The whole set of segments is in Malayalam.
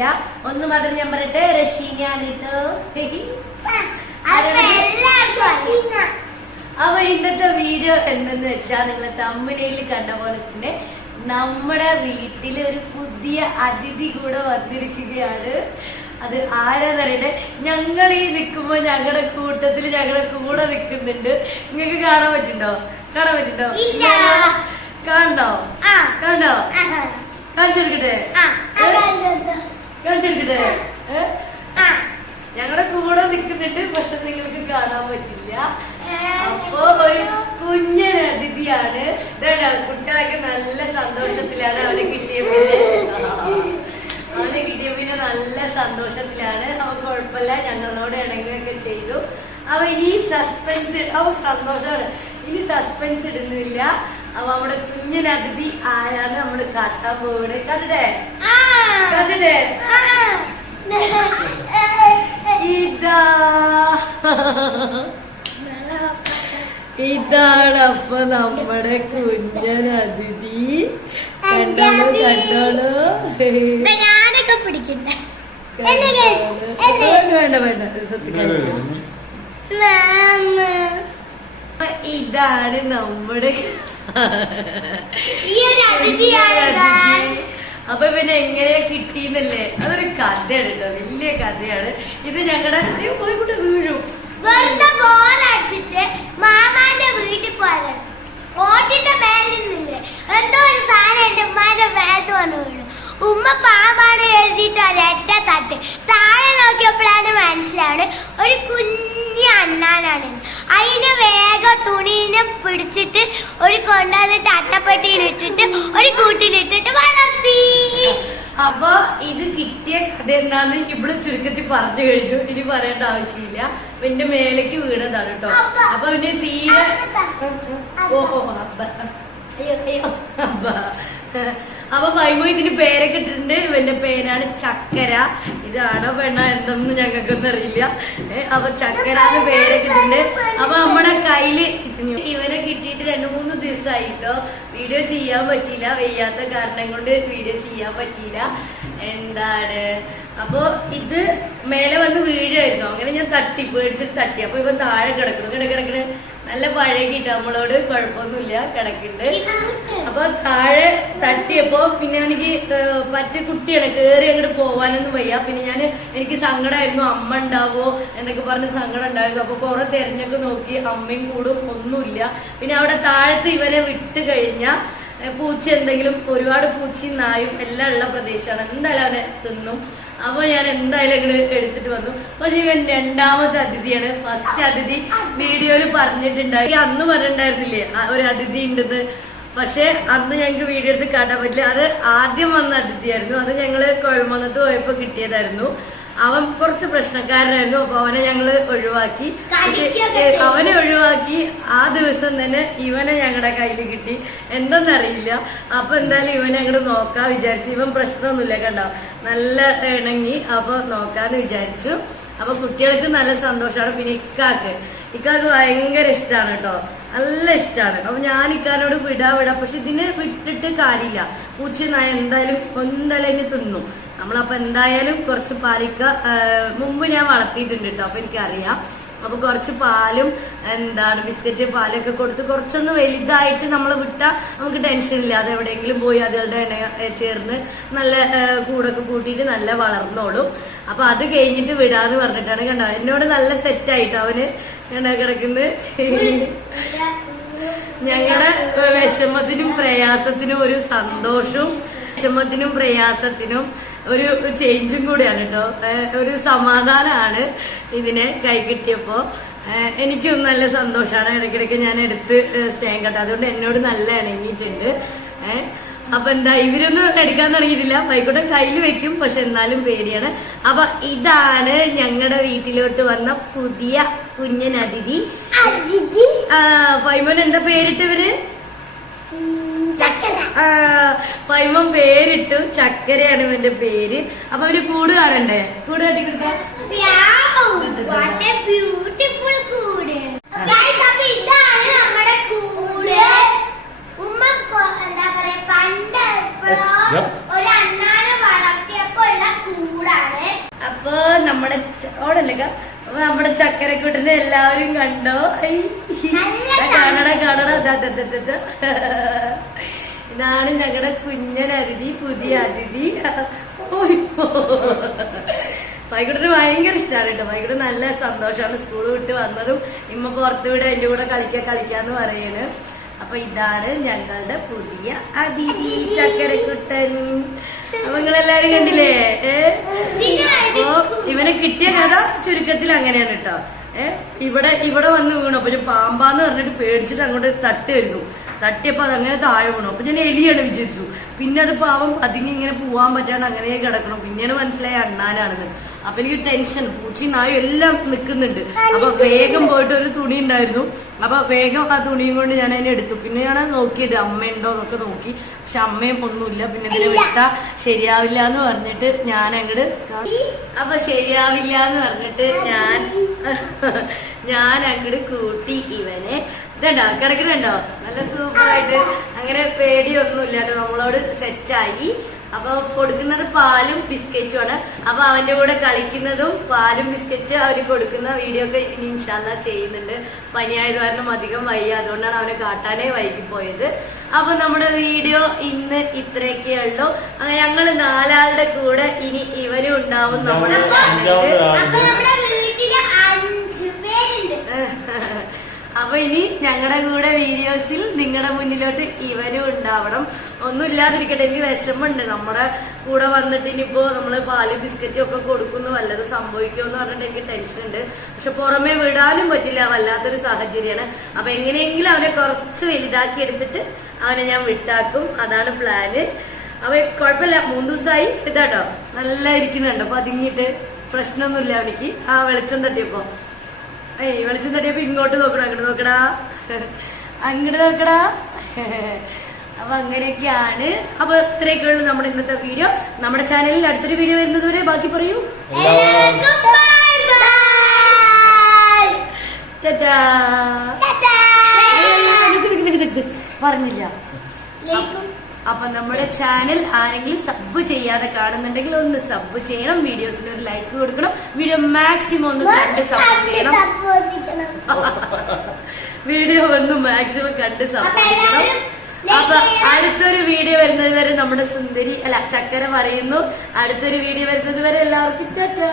ആരുമില്ല. ഒന്ന് മാത്രം ഞാൻ പറയട്ടെ, റഷീനാണ് കേട്ടോ. അപ്പൊ ഇന്നത്തെ വീഡിയോ എന്തെന്ന് വെച്ചാൽ നിങ്ങൾ തമ്പനയിൽ കണ്ട പോലെ തന്നെ നമ്മുടെ വീട്ടിൽ ഒരു പുതിയ അതിഥി കൂടെ വന്നിരിക്കുകയാണ്. അത് ആരാന്നറിയട്ടെ, ഞങ്ങൾ ഈ നിൽക്കുമ്പോ ഞങ്ങളുടെ കൂട്ടത്തിൽ ഞങ്ങളുടെ കൂടെ നിൽക്കുന്നുണ്ട്. നിങ്ങൾക്ക് കാണാൻ പറ്റുണ്ടോ? കാണണ്ടോ? കണ്ടോ? കാണിച്ചെടുക്കട്ടെ. ഞങ്ങളുടെ കൂടെ നിൽക്കുന്നുണ്ട്, പക്ഷെ നിങ്ങൾക്ക് കാണാൻ പറ്റില്ല. അപ്പൊ ഒരു കുഞ്ഞൻ അതിഥിയാണ്. കുട്ടികളൊക്കെ നല്ല സന്തോഷത്തിലാണ്. അവനെ കിട്ടിയ പിന്നെ നല്ല സന്തോഷത്തിലാണ്. അവൻ കുഴപ്പമില്ല, ഞങ്ങളോട് ഇണങ്ങുകയൊക്കെ ചെയ്തു. അവ ഇനി സസ്പെൻസ് സന്തോഷമാണ്. ഇനി സസ്പെൻസ് ഇടുന്നില്ല. അവ നമ്മുടെ കുഞ്ഞൻ അതിഥി ആരാന്ന് നമ്മള് കാട്ടാൻ പോവുകയാണ്. കണ്ടേ ഇതാണ് അപ്പൊ നമ്മുടെ കുഞ്ഞൻ അതിഥി. കണ്ടോളൂ. വേണ്ട ഇതാണ് നമ്മുടെ അപ്പൊ പിന്നെ എങ്ങനെയാ കിട്ടിയെന്നല്ലേ, അതൊരു കഥയാണ് കേട്ടോ, വലിയ കഥയാണ് ഇത്. ഞങ്ങളുടെ പോയിക്കൂട്ട് വീഴും. മാമാന്റെ വീട്ടിൽ പോയത് ഓട്ടിന്റെ മേലിന്നില്ലേ എന്തോ ഒരു സാധനം എന്റെ ഉമ്മാന്റെ മേലത്ത് വന്ന് വീണു. ഉമ്മ പാമ്പാണ് എഴുതിയിട്ട് ഒരൊറ്റ തട്ട്. താഴെ നോക്കിയപ്പോഴാണ് മനസ്സിലാണ് ഒരു കുഞ്ഞി അണ്ണാനാണ്. അതിനെ വേഗം തുണീനെ പിടിച്ചിട്ട് ഒരു കൊണ്ടുവന്നിട്ട് അട്ടപ്പെട്ടിയിലിട്ടിട്ട് ഒരു കൂട്ടിലിട്ടിട്ട് വളർത്തി. അപ്പൊ ഇത് കിട്ടിയ കഥ എന്താന്ന് ഇവിടെ ചുരുക്കത്തിൽ പറഞ്ഞു കഴിഞ്ഞു. ഇനി പറയേണ്ട ആവശ്യമില്ല. എന്റെ മേലേക്ക് വീണതാണ് കേട്ടോ. അപ്പൊ പിന്നെ തീരെ അപ്പൊ ഫൈമോ ഇതിന് പേരൊക്കെ ഇട്ടിട്ടുണ്ട്. ഇവന്റെ പേരാണ് ചക്കര. ഇതാണോ പെണ്ണ എന്തൊന്നും ഞങ്ങൾക്കൊന്നും അറിയില്ല. അപ്പൊ ചക്കര എന്ന് പേരൊക്കെ ഇട്ടിട്ടുണ്ട്. അപ്പൊ നമ്മുടെ കയ്യില് ഇവനെ കിട്ടിയിട്ട് 2-3 ദിവസമായിട്ടോ. വീഡിയോ ചെയ്യാൻ പറ്റിയില്ല, വയ്യാത്ത കാരണം കൊണ്ട് വീഡിയോ ചെയ്യാൻ പറ്റിയില്ല. എന്താണ് അപ്പൊ ഇത് മേലെ വന്ന് വീഴായിരുന്നു. അങ്ങനെ ഞാൻ പേടിച്ചിട്ട് തട്ടി. അപ്പൊ ഇവൻ താഴെ കിടക്കണ് നല്ല പഴകിട്ട് നമ്മളോട് കുഴപ്പമൊന്നുമില്ല, കിടക്കുന്നുണ്ട്. അപ്പൊ താഴെ തട്ടിയപ്പോ പിന്നെ എനിക്ക് കുട്ടിയാണ്, കേറി അങ്ങോട്ട് പോവാനൊന്നും വയ്യ. പിന്നെ എനിക്ക് സങ്കടമായിരുന്നു, അമ്മ ഉണ്ടാവോ എന്നൊക്കെ പറഞ്ഞ് സങ്കടം ഉണ്ടായിരുന്നു. അപ്പൊ കുറെ തെരഞ്ഞൊക്കെ നോക്കി, അമ്മയും കൂടും ഒന്നുമില്ല. പിന്നെ അവിടെ താഴത്ത് ഇവനെ വിട്ട് കഴിഞ്ഞാൽ പൂച്ച എന്തെങ്കിലും, ഒരുപാട് പൂച്ചയും നായും എല്ലാം ഉള്ള പ്രദേശമാണ്. എന്തായാലും അവനെ തിന്നും. അപ്പൊ ഞാൻ എന്തായാലും ഇങ്ങോട്ട് എടുത്തിട്ട് വന്നു. പക്ഷെ ഇവൻ 2ാമത്തെ അതിഥിയാണ്. ഫസ്റ്റ് അതിഥി വീഡിയോയില് പറഞ്ഞിട്ടുണ്ടായി. അന്ന് പറഞ്ഞിട്ടുണ്ടായിരുന്നില്ലേ ഒരു അതിഥി ഉണ്ടെന്ന്. പക്ഷെ അന്ന് ഞങ്ങക്ക് വീഡിയോ എടുത്ത് കാട്ടാൻ പറ്റില്ല. അത് ആദ്യം വന്ന അതിഥിയായിരുന്നു. അത് ഞങ്ങള് കുഴമന്നത്ത് പോയപ്പോ കിട്ടിയതായിരുന്നു. അവൻ കുറച്ച് പ്രശ്നക്കാരനായിരുന്നു. അപ്പൊ അവനെ ഞങ്ങള് ഒഴിവാക്കി. അവനെ ഒഴിവാക്കി ആ ദിവസം തന്നെ ഇവനെ ഞങ്ങളുടെ കയ്യിൽ കിട്ടി. എന്തെന്നറിയില്ല. അപ്പൊ എന്തായാലും ഇവനെ അങ്ങോട്ട് നോക്കാൻ വിചാരിച്ചു. ഇവൻ പ്രശ്നമൊന്നുമില്ല, കണ്ടോ, നല്ല ഇണങ്ങി. അപ്പൊ നോക്കാന്ന് വിചാരിച്ചു. അപ്പൊ കുട്ടികൾക്ക് നല്ല സന്തോഷമാണ്. പിന്നെ ഇക്കാക്ക് ഭയങ്കര ഇഷ്ടമാണ് കേട്ടോ, നല്ല ഇഷ്ടമാണ്. അപ്പൊ ഞാൻ ഇക്കാനോട് വിടാ. പക്ഷെ ഇതിനെ വിട്ടിട്ട് കാര്യമില്ല. പൂച്ച എന്തായാലും ഇനി തിന്നും. നമ്മളപ്പോ എന്തായാലും കുറച്ച് പാലിക്ക മുമ്പ് ഞാൻ വളർത്തിയിട്ടുണ്ട് കേട്ടോ. അപ്പൊ എനിക്കറിയാം. അപ്പൊ കുറച്ച് പാലും ബിസ്ക്കറ്റ് പാലൊക്കെ കൊടുത്ത് കുറച്ചൊന്ന് വലുതായിട്ട് നമ്മൾ വിട്ടാൽ നമുക്ക് ടെൻഷൻ ഇല്ല. അത് എവിടെയെങ്കിലും പോയി അതുകളുടെ എണ്ണ ചേർന്ന് നല്ല കൂടൊക്കെ കൂട്ടിയിട്ട് നല്ല വളർന്നോളും. അപ്പൊ അത് കഴിഞ്ഞിട്ട് വിടാന്ന് പറഞ്ഞിട്ടാണ്. കണ്ടോ, എന്നോട് നല്ല സെറ്റായിട്ടോ അവന് കിടക്കുന്നത്. ഞങ്ങളുടെ വിഷമത്തിനും പ്രയാസത്തിനും ഒരു സന്തോഷവും വിഷമത്തിനും പ്രയാസത്തിനും ഒരു ചേഞ്ചും കൂടിയാണ് കേട്ടോ. ഒരു സമാധാനമാണ് ഇതിനെ കൈ കിട്ടിയപ്പോ. എനിക്കും നല്ല സന്തോഷമാണ്. ഇടയ്ക്കിടയ്ക്ക് ഞാൻ എടുത്ത് സ്നേഹം കേട്ടോ. അതുകൊണ്ട് എന്നോട് നല്ല ഇണങ്ങിയിട്ടുണ്ട്. അപ്പൊ ഇവരൊന്നും എടുക്കാൻ തുടങ്ങിയിട്ടില്ല. പൈക്കോട്ടെ കയ്യിൽ വെക്കും, പക്ഷെ എന്നാലും പേടിയാണ്. അപ്പൊ ഇതാണ് ഞങ്ങളുടെ വീട്ടിലോട്ട് വന്ന പുതിയ കുഞ്ഞൻ അതിഥി. ഫൈമോൻ എന്താ പേരിട്ടവര്? ഫൈമോൻ പേരിട്ടു, ചക്കരയാണ് ഇവന്റെ പേര്. അപ്പൊ അവര് കൂട് കാണണ്ടേ? കൂട് കാട്ടി കൊടുക്കാം. ഒരു അണ്ണാനെ വളർത്തിയപ്പോ ഉള്ള കൂട്. നമ്മുടെ ഓടല്ലേ അപ്പൊ നമ്മുടെ ചക്കരക്കുട്ടനെ എല്ലാവരും കണ്ടോ? കാണട ഇതാണ് ഞങ്ങളുടെ കുഞ്ഞൻ അതിഥി, പുതിയ അതിഥി. വൈകിട്ട് ഭയങ്കര ഇഷ്ടമാണ് കേട്ടോ. വൈകിട്ട് നല്ല സന്തോഷമാണ്. സ്കൂൾ വിട്ട് വന്നതും ഇമ്മ പുറത്ത് വിട എന്റെ കൂടെ കളിക്കാന്ന് പറയണ്. അപ്പൊ ഇതാണ് ഞങ്ങളുടെ പുതിയ അതിഥി ചക്കരക്കുട്ടൻ. അപ്പൊ നിങ്ങളെല്ലാരും കണ്ടില്ലേ? അപ്പൊ ഇവനെ കിട്ടിയ കഥ ചുരുക്കത്തിൽ അങ്ങനെയാണ് കേട്ടോ. ഇവിടെ വന്ന് വീണു. അപ്പൊ ഞാൻ പാമ്പാന്ന് പറഞ്ഞിട്ട് പേടിച്ചിട്ട് അങ്ങോട്ട് തട്ടുമായിരുന്നു. തട്ടിയപ്പോ അതങ്ങനെ താഴെ വീണു. അപ്പൊ ഞാൻ എലിയാണ് വിചാരിച്ചു. പിന്നെ അത് പാവം അതിന് ഇങ്ങനെ പോവാൻ പറ്റാണ്ട് അങ്ങനെ കിടക്കണം. പിന്നെയാണ് മനസ്സിലായി അണ്ണാനാണെന്ന്. അപ്പൊ എനിക്ക് ടെൻഷൻ, പൂച്ചയും നായും എല്ലാം നിൽക്കുന്നുണ്ട്. അപ്പൊ വേഗം പോയിട്ട് ഒരു തുണി ഉണ്ടായിരുന്നു. അപ്പൊ വേഗം ആ തുണിയും കൊണ്ട് ഞാൻ അതിനെ എടുത്തു. പിന്നെ ഞാൻ നോക്കിയത് അമ്മയുണ്ടോ എന്നൊക്കെ നോക്കി. പക്ഷെ അമ്മയും ഒന്നുമില്ല. പിന്നെ ഇതിനെ വിട്ടാ ശരിയാവില്ല എന്ന് പറഞ്ഞിട്ട് ഞാൻ അങ്ങോട്ട് അപ്പൊ ശരിയാവില്ല എന്ന് പറഞ്ഞിട്ട് ഞാൻ അങ്ങോട്ട് കൂട്ടി ഇവനെ. ഇതണ്ടോ കിടക്കണുണ്ടോ? നല്ല സൂപ്പറായിട്ട്. അങ്ങനെ പേടിയൊന്നുമില്ല കേട്ടോ. നമ്മളോട് സെറ്റായി. അപ്പൊ കൊടുക്കുന്നത് പാലും ബിസ്ക്കറ്റും ആണ്. അപ്പൊ അവന്റെ കൂടെ കളിക്കുന്നതും പാലും ബിസ്ക്കറ്റ് അവര് കൊടുക്കുന്ന വീഡിയോ ഒക്കെ ഇനി ഇൻഷാല്ലാ ചെയ്യുന്നുണ്ട്. പനിയായത് കാരണം അധികം വയ്യ, അതുകൊണ്ടാണ് അവനെ കാട്ടാനേ വൈകിപ്പോയത്. അപ്പൊ നമ്മുടെ വീഡിയോ ഇന്ന് ഇത്രയൊക്കെ ഉള്ളൂ. അങ്ങനെ ഞങ്ങള് 4 ആളുടെ കൂടെ ഇനി ഇവരും ഉണ്ടാവും നമ്മുടെ ചാനലില്. അപ്പൊ ഇനി ഞങ്ങളുടെ കൂടെ വീഡിയോസിൽ നിങ്ങളുടെ മുന്നിലോട്ട് ഇവനും ഉണ്ടാവണം. ഒന്നും ഇല്ലാതിരിക്കട്ടെ. എനിക്ക് വിഷമമുണ്ട്. നമ്മുടെ കൂടെ വന്നിട്ട് ഇനിയിപ്പോ നമ്മള് പാല് ബിസ്ക്കറ്റും ഒക്കെ കൊടുക്കുന്നു, വല്ലതും സംഭവിക്കുമെന്ന് പറഞ്ഞിട്ട് എനിക്ക് ടെൻഷൻ ഉണ്ട്. പക്ഷെ പുറമെ വിടാനും പറ്റില്ല, വല്ലാത്തൊരു സാഹചര്യമാണ്. അപ്പൊ എങ്ങനെയെങ്കിലും അവനെ കുറച്ച് വലുതാക്കി എടുത്തിട്ട് അവനെ ഞാൻ വിട്ടാക്കും. അതാണ് പ്ലാന്. അവ കുഴപ്പമില്ല, 3 ദിവസമായി ഇതാട്ടോ നല്ല ഇരിക്കുന്നുണ്ട്. അപ്പൊ അതിങ്ങിട്ട് പ്രശ്നമൊന്നുമില്ല അവനിക്ക്. ആ വെളിച്ചം തട്ടിയപ്പോ വെളിച്ചം തട്ടിയപ്പോ ഇങ്ങോട്ട് നോക്കണം, അങ്ങോട്ട് നോക്കടാ, അങ്ങോട്ട് നോക്കടാ. അപ്പൊ അങ്ങനെയൊക്കെയാണ്. അപ്പൊ ഇത്രയൊക്കെ ഉള്ളൂ നമ്മുടെ ഇന്നത്തെ വീഡിയോ. നമ്മുടെ ചാനലിൽ അടുത്തൊരു വീഡിയോ വരുന്നത് വരെ ബാക്കി പറയൂ. പറഞ്ഞില്ല. അപ്പൊ നമ്മുടെ ചാനൽ ആരെങ്കിലും സബ് ചെയ്യാതെ കാണുന്നുണ്ടെങ്കിൽ ഒന്ന് സബ് ചെയ്യണം. വീഡിയോസിന് ഒരു ലൈക്ക് കൊടുക്കണം. വീഡിയോ മാക്സിമം ഒന്ന് കണ്ട് സപ്പോർട്ട് ചെയ്യണം. വീഡിയോ ഒന്ന് മാക്സിമം കണ്ട് സപ്പോർട്ട് ചെയ്യണം. അപ്പൊ അടുത്തൊരു വീഡിയോ വരുന്നത് വരെ നമ്മുടെ സുന്ദരി ചക്കര പറയുന്നു. അടുത്തൊരു വീഡിയോ വരുന്നത് വരെ എല്ലാവർക്കും Tata.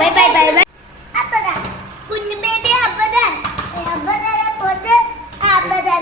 Bye bye bye bye. കുഞ്ഞു ബേബി അപ്പതാ പോട്ട് അപ്പതാ